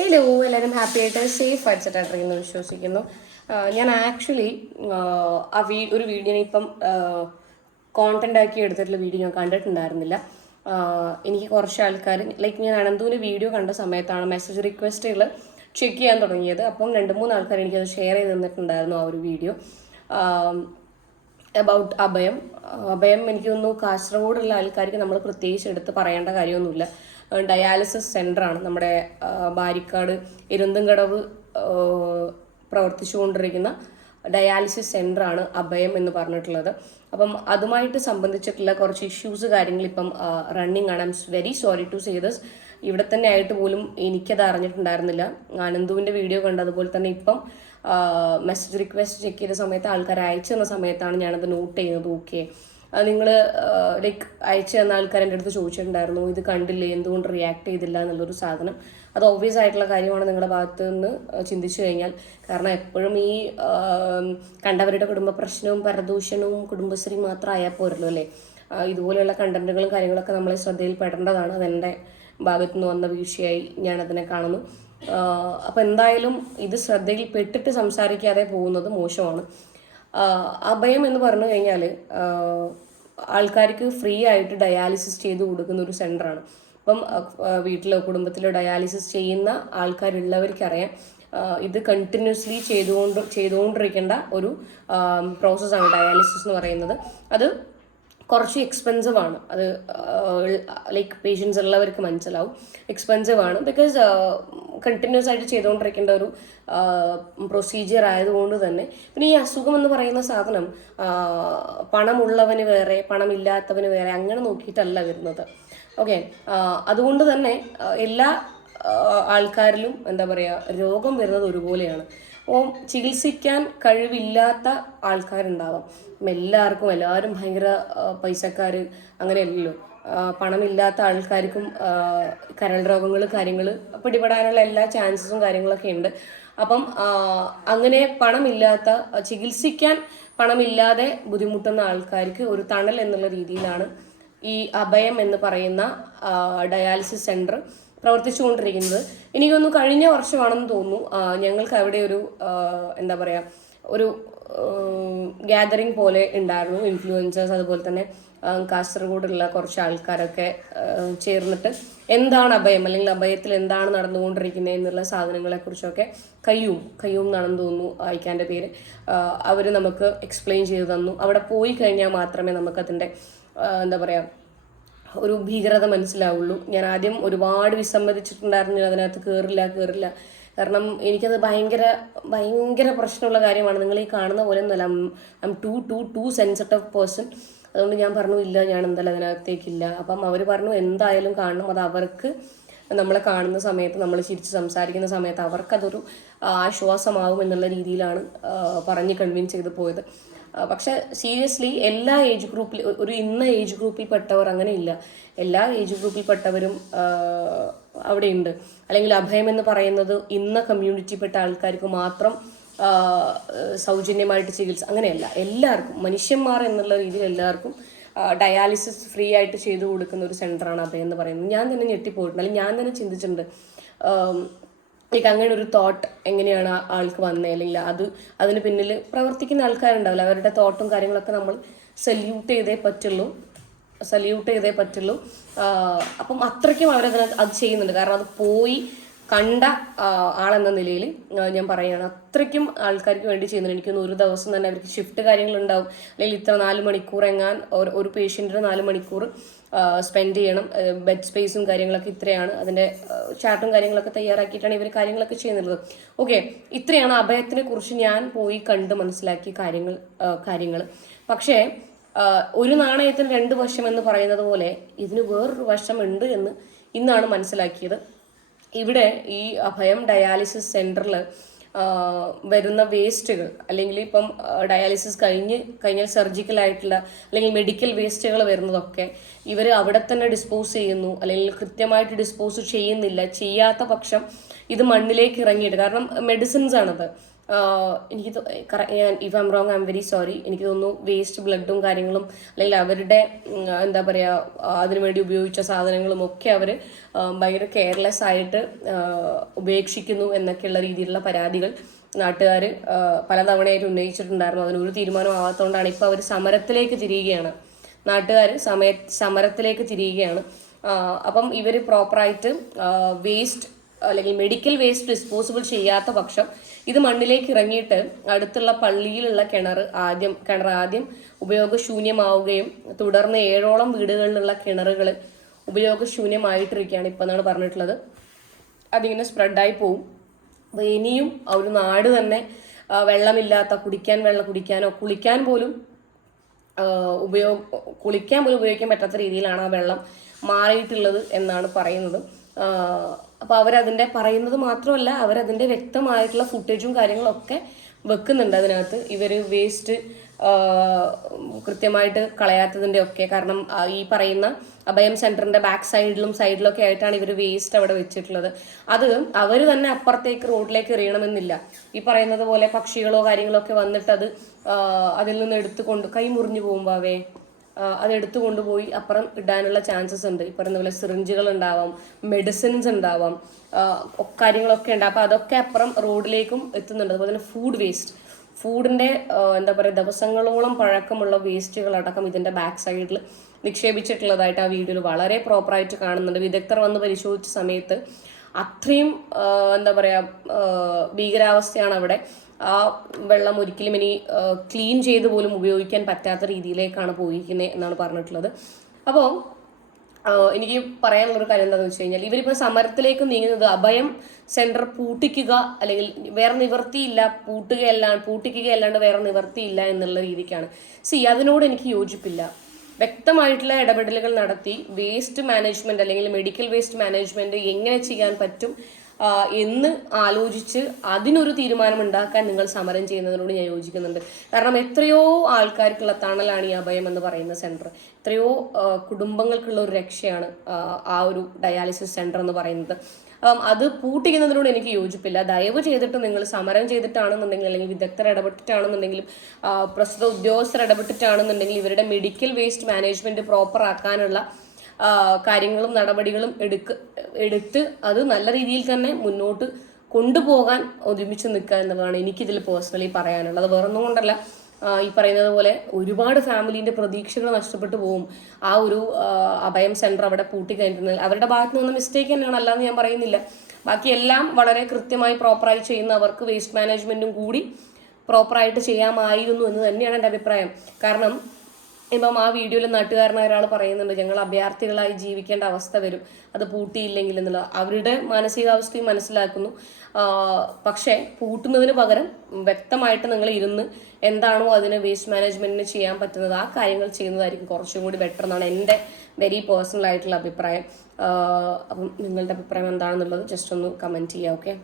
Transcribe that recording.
Hello എല്ലാവരും happy ആയിട്ട് safe ആയിട്ട് സെറ്റായിട്ടിരിക്കുന്നു വിശ്വസിക്കുന്നു. ഞാൻ ആക്ച്വലി ആ വീ ഒരു വീഡിയോ ഇപ്പം കോണ്ടന്റ് ആക്കി എടുത്തിട്ടുള്ള വീഡിയോ ഞാൻ കണ്ടിട്ടുണ്ടായിരുന്നില്ല. എനിക്ക് കുറച്ച് ആൾക്കാർ ലൈക്ക് ഞാൻ അനന്തൂന് വീഡിയോ കണ്ട സമയത്താണ് മെസ്സേജ് റിക്വസ്റ്റുകൾ ചെക്ക് ചെയ്യാൻ തുടങ്ങിയത്. അപ്പം രണ്ട് മൂന്ന് ആൾക്കാർ എനിക്കത് ഷെയർ ചെയ്ത് തന്നിട്ടുണ്ടായിരുന്നു ആ ഒരു വീഡിയോ അബൌട്ട് അഭയം. അഭയം എനിക്ക് തോന്നുന്നു കാസർഗോഡുള്ള ആൾക്കാർക്ക് നമ്മൾ പ്രത്യേകിച്ച് എടുത്ത് പറയേണ്ട കാര്യമൊന്നുമില്ല. ഡയാലിസിസ് സെന്ററാണ് നമ്മുടെ ബാരിക്കാട് ഇരുന്തുംകടവ് ആ, പ്രവർത്തിച്ചുകൊണ്ടിരിക്കുന്ന ഡയാലിസിസ് സെന്ററാണ് അഭയം എന്ന് പറഞ്ഞിട്ടുള്ളത്. അപ്പം അതുമായിട്ട് സംബന്ധിച്ചിട്ടുള്ള കുറച്ച് ഇഷ്യൂസ് കാര്യങ്ങൾ ഇപ്പം റണ്ണിങ് ആണ്. I very sorry to say this ഇവിടെ തന്നെ ആയിട്ട് പോലും എനിക്കത് അറിഞ്ഞിട്ടുണ്ടായിരുന്നില്ല. അനന്തുവിന്റെ വീഡിയോ കണ്ട അതുപോലെ തന്നെ ഇപ്പം മെസ്സേജ് റിക്വസ്റ്റ് ചെക്ക് ചെയ്ത സമയത്ത് ആൾക്കാർ അയച്ചു തന്ന സമയത്താണ് ഞാനത് നോട്ട് ചെയ്യുന്നത്. ഓക്കെ നിങ്ങൾ ലൈക്ക് അയച്ചു തന്ന ആൾക്കാർ എന്റെ അടുത്ത് ചോദിച്ചിട്ടുണ്ടായിരുന്നു ഇത് കണ്ടില്ലേ? എന്തുകൊണ്ട് റിയാക്ട് ചെയ്തില്ല? എന്നുള്ളൊരു സാധനം. അത് ഓബ്വിയസ് ആയിട്ടുള്ള കാര്യമാണ് നിങ്ങളുടെ ഭാഗത്ത് നിന്ന് ചിന്തിച്ചു കഴിഞ്ഞാൽ. കാരണം എപ്പോഴും ഈ കണ്ടവരുടെ കുടുംബ പ്രശ്നവും പരദൂഷണവും കുടുംബശ്രീ മാത്രം ആയാൽ പോരല്ലോ അല്ലേ? ഇതുപോലെയുള്ള കണ്ടന്റുകളും കാര്യങ്ങളൊക്കെ നമ്മളെ ശ്രദ്ധയിൽപ്പെടേണ്ടതാണ്. അതെന്റെ ഭാഗത്തു നിന്ന് വന്ന വീഴ്ചയായി അതിനെ കാണുന്നു. അപ്പോൾ എന്തായാലും ഇത് ശ്രദ്ധയിൽ പെട്ടിട്ട് സംസാരിക്കാതെ പോകുന്നത് മോശമാണ്. അഭയം എന്ന് പറഞ്ഞു കഴിഞ്ഞാൽ ആൾക്കാർക്ക് ഫ്രീ ആയിട്ട് ഡയാലിസിസ് ചെയ്ത് കൊടുക്കുന്ന ഒരു സെന്ററാണ് അപ്പം വീട്ടിലോ കുടുംബത്തിലോ ഡയാലിസിസ് ചെയ്യുന്ന ആൾക്കാരുള്ളവർക്കറിയാം ഇത് കണ്ടിന്യൂസ്ലി ചെയ്തുകൊണ്ട് ചെയ്തുകൊണ്ടിരിക്കേണ്ട ഒരു പ്രോസസ്സാണ് ഡയാലിസിസ് എന്ന് പറയുന്നത്. അത് കുറച്ച് ആണ്. അത് ലൈക്ക് പേഷ്യൻസ് ഉള്ളവർക്ക് മനസ്സിലാവും. ആണ്. ബിക്കോസ് കണ്ടിന്യൂസ് ആയിട്ട് ചെയ്തുകൊണ്ടിരിക്കേണ്ട ഒരു പ്രൊസീജിയർ ആയതുകൊണ്ട് തന്നെ. പിന്നെ ഈ അസുഖം എന്ന് പറയുന്ന സാധനം പണമുള്ളവന് വേറെ പണമില്ലാത്തവന് വേറെ അങ്ങനെ നോക്കിയിട്ടല്ല വരുന്നത്. ഓക്കെ അതുകൊണ്ട് തന്നെ എല്ലാ ആൾക്കാരിലും എന്താ പറയുക രോഗം വരുന്നത് ഒരുപോലെയാണ്. ചികിത്സിക്കാൻ കഴിവില്ലാത്ത ആൾക്കാരുണ്ടാവാം. എല്ലാവർക്കും എല്ലാവരും ഭയങ്കര പൈസക്കാർ അങ്ങനെയല്ലല്ലോ. പണമില്ലാത്ത ആൾക്കാർക്കും കരൾ രോഗങ്ങൾ കാര്യങ്ങൾ പിടിപെടാനുള്ള എല്ലാ ചാൻസസും കാര്യങ്ങളൊക്കെ ഉണ്ട്. അപ്പം അങ്ങനെ പണമില്ലാത്ത ചികിത്സിക്കാൻ പണമില്ലാതെ ബുദ്ധിമുട്ടുന്ന ആൾക്കാർക്ക് ഒരു തണൽ എന്നുള്ള രീതിയിലാണ് ഈ അഭയം എന്ന് പറയുന്ന ഡയാലിസിസ് സെന്റർ പ്രവർത്തിച്ചുകൊണ്ടിരിക്കുന്നത്. എനിക്കൊന്ന് കഴിഞ്ഞ വർഷമാണെന്ന് തോന്നുന്നു. ഞങ്ങൾക്ക് അവിടെ ഒരു എന്താ പറയുക ഒരു ഗ്യാതറിങ് പോലെ ഉണ്ടായിരുന്നു. ഇൻഫ്ലുവൻസേഴ്സ് അതുപോലെ തന്നെ കാസർഗോഡുള്ള കുറച്ച് ആൾക്കാരൊക്കെ ചേർന്നിട്ട് എന്താണ് അഭയം? അല്ലെങ്കിൽ അഭയത്തിൽ എന്താണ് നടന്നുകൊണ്ടിരിക്കുന്നത് എന്നുള്ള സാധനങ്ങളെ കുറിച്ചൊക്കെ കയ്യും. കയ്യും എന്നാണെന്ന് തോന്നുന്നു അയക്കാന്റെ പേര്. അവർ നമുക്ക് എക്സ്പ്ലെയിൻ ചെയ്തു തന്നു. അവിടെ പോയി കഴിഞ്ഞാൽ മാത്രമേ നമുക്കതിന്റെ എന്താ പറയുക ഒരു ഭീകരത മനസ്സിലാവുള്ളൂ. ഞാൻ ആദ്യം ഒരുപാട് വിസമ്മതിച്ചിട്ടുണ്ടായിരുന്നു അതിനകത്ത് കയറില്ല കയറില്ല കാരണം എനിക്കത് ഭയങ്കര ഭയങ്കര പ്രശ്നമുള്ള കാര്യമാണ്. നിങ്ങൾ ഈ കാണുന്ന പോലെ ഒന്നുമല്ല. I'm too too too sensitive person അതുകൊണ്ട് ഞാൻ പറഞ്ഞു ഇല്ല ഞാൻ എന്തായാലും അതിനകത്തേക്കില്ല. അപ്പം അവർ പറഞ്ഞു എന്തായാലും കാണണം. അത് അവർക്ക് നമ്മളെ കാണുന്ന സമയത്ത് നമ്മൾ ചിരിച്ച് സംസാരിക്കുന്ന സമയത്ത് അവർക്കതൊരു ആശ്വാസമാവും എന്നുള്ള രീതിയിലാണ് പറഞ്ഞ് കൺവിൻസ് ചെയ്ത് പോയത്. പക്ഷെ സീരിയസ്ലി എല്ലാ ഏജ് ഗ്രൂപ്പിൽ ഒരു ഇന്ന ഏജ് ഗ്രൂപ്പിൽ പെട്ടവർ അങ്ങനെ ഇല്ല. എല്ലാ ഏജ് ഗ്രൂപ്പിൽ പെട്ടവരും അവിടെയുണ്ട് അല്ലെങ്കിൽ അഭയം എന്ന് പറയുന്നത് ഇന്ന കമ്മ്യൂണിറ്റിപ്പെട്ട ആൾക്കാർക്ക് മാത്രം സൗജന്യമായിട്ട് ചികിത്സ അങ്ങനെയല്ല. എല്ലാവർക്കും മനുഷ്യന്മാർ എന്നുള്ള രീതിയിൽ എല്ലാവർക്കും ഡയാലിസിസ് ഫ്രീ ആയിട്ട് ചെയ്തു കൊടുക്കുന്ന ഒരു സെന്ററാണ് അഭയം എന്ന് പറയുന്നത്. ഞാൻ തന്നെ ഞെട്ടിപ്പോയിട്ടുണ്ട്. അല്ലെങ്കിൽ ഞാൻ തന്നെ ചിന്തിച്ചിട്ടുണ്ട്. ലൈക്ക് അങ്ങനെ ഒരു തോട്ട് എങ്ങനെയാണ് ആൾക്ക് വന്നേ? അല്ലെങ്കിൽ അത് അതിന് പിന്നിൽ പ്രവർത്തിക്കുന്ന ആൾക്കാരുണ്ടാവില്ല. അവരുടെ തോട്ടും കാര്യങ്ങളൊക്കെ നമ്മൾ സല്യൂട്ട് ചെയ്തേ പറ്റുള്ളൂ. സല്യൂട്ട് ചെയ്തേ പറ്റുള്ളൂ. അപ്പം അത്രയ്ക്കും അവരതിനകത്ത് അത് ചെയ്യുന്നുണ്ട്. കാരണം അത് പോയി കണ്ട ആളെന്ന നിലയിൽ ഞാൻ പറയുകയാണ്. അത്രയ്ക്കും ആൾക്കാർക്ക് വേണ്ടി ചെയ്യുന്നത് എനിക്കൊന്ന് ഒരു ദിവസം തന്നെ അവർക്ക് ഷിഫ്റ്റ് കാര്യങ്ങളുണ്ടാവും. അല്ലെങ്കിൽ ഇത്ര നാല് മണിക്കൂർ എങ്ങാൻ ഒരു- പേഷ്യന്റിന് നാല് മണിക്കൂർ സ്പെൻഡ് ചെയ്യണം. ബെഡ് സ്പേസും കാര്യങ്ങളൊക്കെ ഇത്രയാണ്. അതിന്റെ ചാർട്ടും കാര്യങ്ങളൊക്കെ തയ്യാറാക്കിയിട്ടാണ് ഇവർ കാര്യങ്ങളൊക്കെ ചെയ്യുന്നത്. ഓക്കെ ഇത്രയാണ് അഭയത്തിനെ കുറിച്ച് ഞാൻ പോയി കണ്ട് മനസ്സിലാക്കിയ കാര്യങ്ങൾ കാര്യങ്ങൾ പക്ഷേ ഒരു നാണയത്തിന് രണ്ട് വശം എന്ന് പറയുന്നത് പോലെ ഇതിന് വേറൊരു വശമുണ്ട് എന്ന് ഇന്നാണ് മനസ്സിലാക്കിയത്. ഇവിടെ ഈ അഭയം ഡയാലിസിസ് സെന്ററിൽ വരുന്ന വേസ്റ്റുകൾ അല്ലെങ്കിൽ ഇപ്പം ഡയാലിസിസ് കഴിഞ്ഞ് കഴിഞ്ഞാൽ സർജിക്കൽ ആയിട്ടുള്ള അല്ലെങ്കിൽ മെഡിക്കൽ വേസ്റ്റുകൾ വരുന്നതൊക്കെ ഇവർ അവിടെ തന്നെ ഡിസ്പോസ് ചെയ്യുന്നു അല്ലെങ്കിൽ കൃത്യമായിട്ട് ഡിസ്പോസ് ചെയ്യുന്നില്ല ചെയ്യാത്ത പക്ഷം ഇത് മണ്ണിലേക്ക് ഇറങ്ങിയിട്ട് കാരണം മെഡിസിൻസ് ആണത് എനിക്ക് if I'm wrong I very sorry എനിക്ക് തോന്നുന്നു വേസ്റ്റ് ബ്ലഡും കാര്യങ്ങളും അല്ലെങ്കിൽ അവരുടെ എന്താ പറയുക അതിനുവേണ്ടി ഉപയോഗിച്ച സാധനങ്ങളും ഒക്കെ അവർ ഭയങ്കര കെയർലെസ് ആയിട്ട് ഉപേക്ഷിക്കുന്നു എന്നൊക്കെയുള്ള രീതിയിലുള്ള പരാതികൾ നാട്ടുകാർ പലതവണയായിട്ട് ഉന്നയിച്ചിട്ടുണ്ടായിരുന്നു. അതിനൊരു തീരുമാനമാവാത്തതുകൊണ്ടാണ് ഇപ്പോൾ അവർ സമരത്തിലേക്ക് തിരിയുകയാണ്. നാട്ടുകാർ സമയ സമരത്തിലേക്ക് തിരിയുകയാണ്. അപ്പം ഇവർ പ്രോപ്പറായിട്ട് വേസ്റ്റ് അല്ലെങ്കിൽ മെഡിക്കൽ വേസ്റ്റ് ഡിസ്പോസിബിൾ ചെയ്യാത്ത പക്ഷം ഇത് മണ്ണിലേക്ക് ഇറങ്ങിയിട്ട് അടുത്തുള്ള പള്ളിയിലുള്ള കിണർ ആദ്യം കിണർ ആദ്യം ഉപയോഗശൂന്യമാവുകയും തുടർന്ന് ഏഴോളം വീടുകളിലുള്ള കിണറുകൾ ഉപയോഗശൂന്യമായിട്ടിരിക്കുകയാണ് ഇപ്പം എന്നാണ് പറഞ്ഞിട്ടുള്ളത്. അതിങ്ങനെ സ്പ്രെഡായി പോവും. അപ്പോൾ ഇനിയും ഒരു നാട് തന്നെ വെള്ളമില്ലാത്ത കുടിക്കാൻ വെള്ളം കുടിക്കാനോ കുളിക്കാൻ പോലും ഉപയോഗ കുളിക്കാൻ പോലും ഉപയോഗിക്കാൻ പറ്റാത്ത രീതിയിലാണ് ആ വെള്ളം മാറിയിട്ടുള്ളത് എന്നാണ് പറയുന്നത്. അപ്പോൾ അവരതിന്റെ പറയുന്നത് മാത്രമല്ല അവരതിന്റെ വ്യക്തമായിട്ടുള്ള ഫുട്ടേജും കാര്യങ്ങളൊക്കെ വെക്കുന്നുണ്ട് അതിനകത്ത്. ഇവർ വേസ്റ്റ് കൃത്യമായിട്ട് കളയാത്തതിന്റെ ഒക്കെ കാരണം ഈ പറയുന്ന അഭയം സെന്ററിന്റെ ബാക്ക് സൈഡിലും സൈഡിലൊക്കെ ആയിട്ടാണ് ഇവർ വേസ്റ്റ് അവിടെ വെച്ചിട്ടുള്ളത്. അത് അവർ തന്നെ അപ്പുറത്തേക്ക് റോഡിലേക്ക് എറിയണമെന്നില്ല. ഈ പറയുന്നത് പോലെ പക്ഷികളോ കാര്യങ്ങളോ ഒക്കെ വന്നിട്ട് അത് അതിൽ നിന്ന് എടുത്തുകൊണ്ട് കൈ മുറിഞ്ഞു പോകുമ്പോൾ അവയെ അത് എടുത്തു കൊണ്ടുപോയി അപ്പുറം ഇടാനുള്ള ചാൻസസ് ഉണ്ട്. ഈ പറയുന്ന പോലെ സിറിഞ്ചുകൾ ഉണ്ടാവാം മെഡിസിൻസ് ഉണ്ടാവാം കാര്യങ്ങളൊക്കെ ഉണ്ട്. അപ്പോൾ അതൊക്കെ അപ്പുറം റോഡിലേക്കും എത്തുന്നുണ്ട്. അതുപോലെ തന്നെ ഫുഡ് വേസ്റ്റ് ഫുഡിന്റെ എന്താ പറയുക ദിവസങ്ങളോളം പഴക്കമുള്ള വേസ്റ്റുകൾ അടക്കം ഇതിന്റെ ബാക്ക് സൈഡിൽ നിക്ഷേപിച്ചിട്ടുള്ളതായിട്ട് ആ വീഡിയോയിൽ വളരെ പ്രോപ്പറായിട്ട് കാണുന്നുണ്ട്. വിദഗ്ധർ വന്ന് പരിശോധിച്ച സമയത്ത് അത്രയും എന്താ പറയുക ഭീകരാവസ്ഥയാണ് അവിടെ. ആ വെള്ളം ഒരിക്കലും ഇനി ക്ലീൻ ചെയ്ത് പോലും ഉപയോഗിക്കാൻ പറ്റാത്ത രീതിയിലേക്കാണ് പോയിരിക്കുന്നത് എന്നാണ് പറഞ്ഞിട്ടുള്ളത്. അപ്പോൾ എനിക്ക് പറയാനുള്ള ഒരു കാര്യം എന്താണെന്ന് വെച്ച് കഴിഞ്ഞാൽ ഇവരിപ്പോൾ സമരത്തിലേക്ക് നീങ്ങുന്നത് അഭയം സെന്റർ പൂട്ടിക്കുക അല്ലെങ്കിൽ വേറെ നിവർത്തിയില്ല പൂട്ടുകയല്ല പൂട്ടിക്കുകയല്ലാണ്ട് വേറെ നിവർത്തിയില്ല എന്നുള്ള രീതിക്കാണ്. സി അതിനോട് എനിക്ക് യോജിപ്പില്ല. വ്യക്തമായിട്ടുള്ള ഇടപെടലുകൾ നടത്തി വേസ്റ്റ് മാനേജ്മെന്റ് അല്ലെങ്കിൽ മെഡിക്കൽ വേസ്റ്റ് മാനേജ്മെന്റ് എങ്ങനെ ചെയ്യാൻ പറ്റും എന്ന് ആലോചിച്ച് അതിനൊരു തീരുമാനം ഉണ്ടാക്കാൻ നിങ്ങൾ സമരം ചെയ്യുന്നതിനോട് ഞാൻ യോജിക്കുന്നുണ്ട്. കാരണം എത്രയോ ആൾക്കാർക്കുള്ള തണലാണ് ഈ അഭയം എന്ന് പറയുന്ന സെന്റർ എത്രയോ കുടുംബങ്ങൾക്കുള്ള ഒരു രക്ഷയാണ് ആ ഒരു ഡയാലിസിസ് സെന്റർ എന്ന് പറയുന്നത്. അത് പൂട്ടിക്കുന്നതിനോട് എനിക്ക് യോജിപ്പില്ല. ദയവ് ചെയ്തിട്ട് നിങ്ങൾ സമരം ചെയ്തിട്ടാണെന്നുണ്ടെങ്കിൽ അല്ലെങ്കിൽ വിദഗ്ധർ ഇടപെട്ടിട്ടാണെന്നുണ്ടെങ്കിലും പ്രസ്തുത ഉദ്യോഗസ്ഥർ ഇടപെട്ടിട്ടാണെന്നുണ്ടെങ്കിൽ ഇവരുടെ മെഡിക്കൽ വേസ്റ്റ് മാനേജ്മെന്റ് പ്രോപ്പർ ആക്കാനുള്ള കാര്യങ്ങളും നടപടികളും എടുക്ക എടുത്ത് അത് നല്ല രീതിയിൽ തന്നെ മുന്നോട്ട് കൊണ്ടുപോകാൻ ഒരുമിച്ച് നിൽക്കുക എന്നുള്ളതാണ് എനിക്കിതിൽ പേഴ്സണലി പറയാനുള്ളത്. വേറൊന്നും കൊണ്ടല്ല. ഈ പറയുന്നത് പോലെ ഒരുപാട് ഫാമിലീന്റെ പ്രതീക്ഷകൾ നഷ്ടപ്പെട്ടു പോകും ആ ഒരു അഭയം സെന്റർ അവിടെ പൂട്ടി കഴിഞ്ഞിട്ടുണ്ടെങ്കിൽ അവരുടെ ഭാഗത്ത് നിന്ന് മിസ്റ്റേക്ക് തന്നെയാണ്. അല്ലാന്ന് ഞാൻ പറയുന്നില്ല. ബാക്കി എല്ലാം വളരെ കൃത്യമായി പ്രോപ്പറായി ചെയ്യുന്ന അവർക്ക് വേസ്റ്റ് മാനേജ്മെന്റും കൂടി പ്രോപ്പറായിട്ട് ചെയ്യാമായിരുന്നു എന്ന് തന്നെയാണ് എന്റെ അഭിപ്രായം. കാരണം ഇപ്പം ആ വീഡിയോയിൽ നാട്ടുകാരനായ ഒരാൾ പറയുന്നുണ്ട് ഞങ്ങൾ അഭയാർത്ഥികളായി ജീവിക്കേണ്ട അവസ്ഥ വരും. അത് പൂട്ടിയില്ലെങ്കിൽ എന്നുള്ള. അവരുടെ മാനസികാവസ്ഥയും മനസ്സിലാക്കുന്നു. പക്ഷെ പൂട്ടുന്നതിന് പകരം വ്യക്തമായിട്ട് നിങ്ങൾ ഇരുന്ന് എന്താണോ അതിന് വേസ്റ്റ് മാനേജ്മെന്റിന് ചെയ്യാൻ പറ്റുന്നത് ആ കാര്യങ്ങൾ ചെയ്യുന്നതായിരിക്കും കുറച്ചും കൂടി ബെറ്റർ എന്നാണ് എന്റെ വെരി പേഴ്സണൽ ആയിട്ടുള്ള അഭിപ്രായം. അപ്പം നിങ്ങളുടെ അഭിപ്രായം എന്താണെന്നുള്ളത് ജസ്റ്റ് ഒന്ന് കമന്റ് ചെയ്യുക ഓക്കെ